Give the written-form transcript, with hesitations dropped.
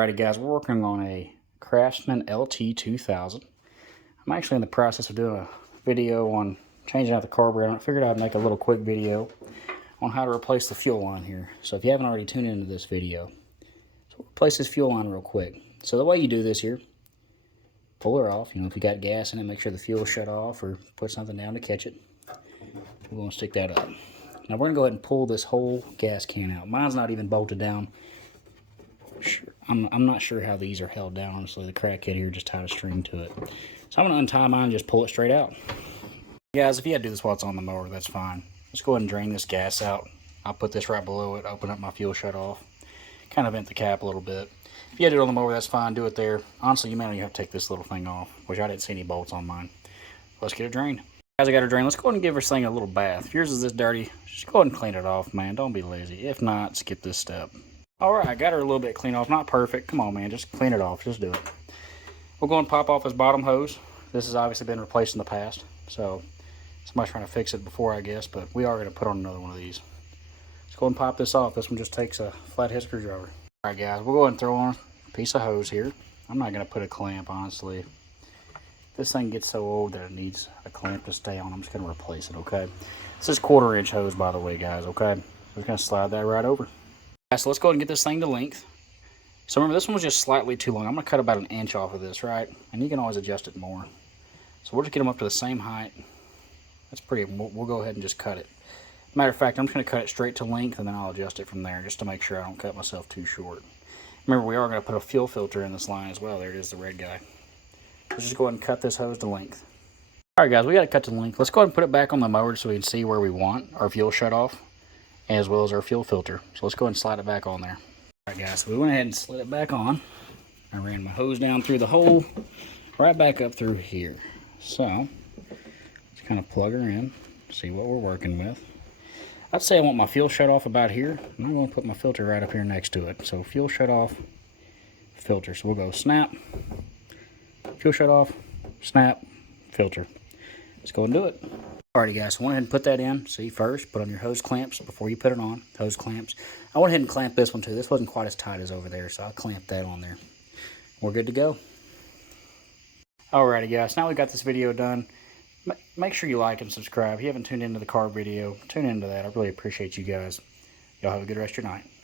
Alrighty guys, we're working on a Craftsman LT2000. I'm actually in the process of doing a video on changing out the carburetor. I figured I'd make a little quick video on how to replace the fuel line here. So if you haven't already tuned into this video, so we'll replace this fuel line real quick. So the way you do this here, pull her off. You know, if you got gas in it, make sure the fuel's shut off or put something down to catch it. We're going to stick that up. Now we're going to go ahead and pull this whole gas can out. Mine's not even bolted down. I'm not sure how these are held down, honestly. The crackhead here just tied a string to it. So I'm going to untie mine and just pull it straight out. Guys, if you had to do this while it's on the mower, that's fine. Let's go ahead and drain this gas out. I'll put this right below it, open up my fuel shut off, kind of vent the cap a little bit. If you had to do it on the mower, that's fine. Do it there. Honestly, you may not even have to take this little thing off, which I didn't see any bolts on mine. Let's get it drained. Guys, I got her drained. Let's go ahead and give this thing a little bath. If yours is this dirty, just go ahead and clean it off, man. Don't be lazy. If not, skip this step. Alright, I got her a little bit clean off. Not perfect. Come on, man. Just clean it off. Just do it. We'll go and pop off this bottom hose. This has obviously been replaced in the past. So, somebody's trying to fix it before, I guess. But we are going to put on another one of these. Let's go and pop this off. This one just takes a flathead screwdriver. Alright, guys. We'll go ahead and throw on a piece of hose here. I'm not going to put a clamp, honestly. This thing gets so old that it needs a clamp to stay on. I'm just going to replace it, okay? This is 1/4 inch hose, by the way, guys, okay? We're going to slide that right over. So let's go ahead and get this thing to length. So remember, this one was just slightly too long. I'm going to cut about 1 inch off of this, right? And you can always adjust it more. So we'll just get them up to the same height. That's pretty. We'll go ahead and just cut it. Matter of fact, I'm just going to cut it straight to length, and then I'll adjust it from there just to make sure I don't cut myself too short. Remember, we are going to put a fuel filter in this line as well. There it is, the red guy. Let's just go ahead and cut this hose to length. Alright guys, we got to cut to length. Let's go ahead and put it back on the mower so we can see where we want our fuel shut off, as well as our fuel filter. So let's go ahead and slide it back on there. Alright guys, so we went ahead and slid it back on. I ran my hose down through the hole, right back up through here. So, let's kind of plug her in, see what we're working with. I'd say I want my fuel shut off about here, and I'm going to put my filter right up here next to it. So fuel shut off, filter. So we'll go snap, fuel shut off, snap, filter. Let's go and do it. Alrighty guys, so I went ahead and put that in. See, first, put on your hose clamps before you put it on. Hose clamps. I went ahead and clamped this one too. This wasn't quite as tight as over there, so I'll clamp that on there. We're good to go. Alrighty guys, now we got this video done. Make sure you like and subscribe. If you haven't tuned into the car video, tune into that. I really appreciate you guys. Y'all have a good rest of your night.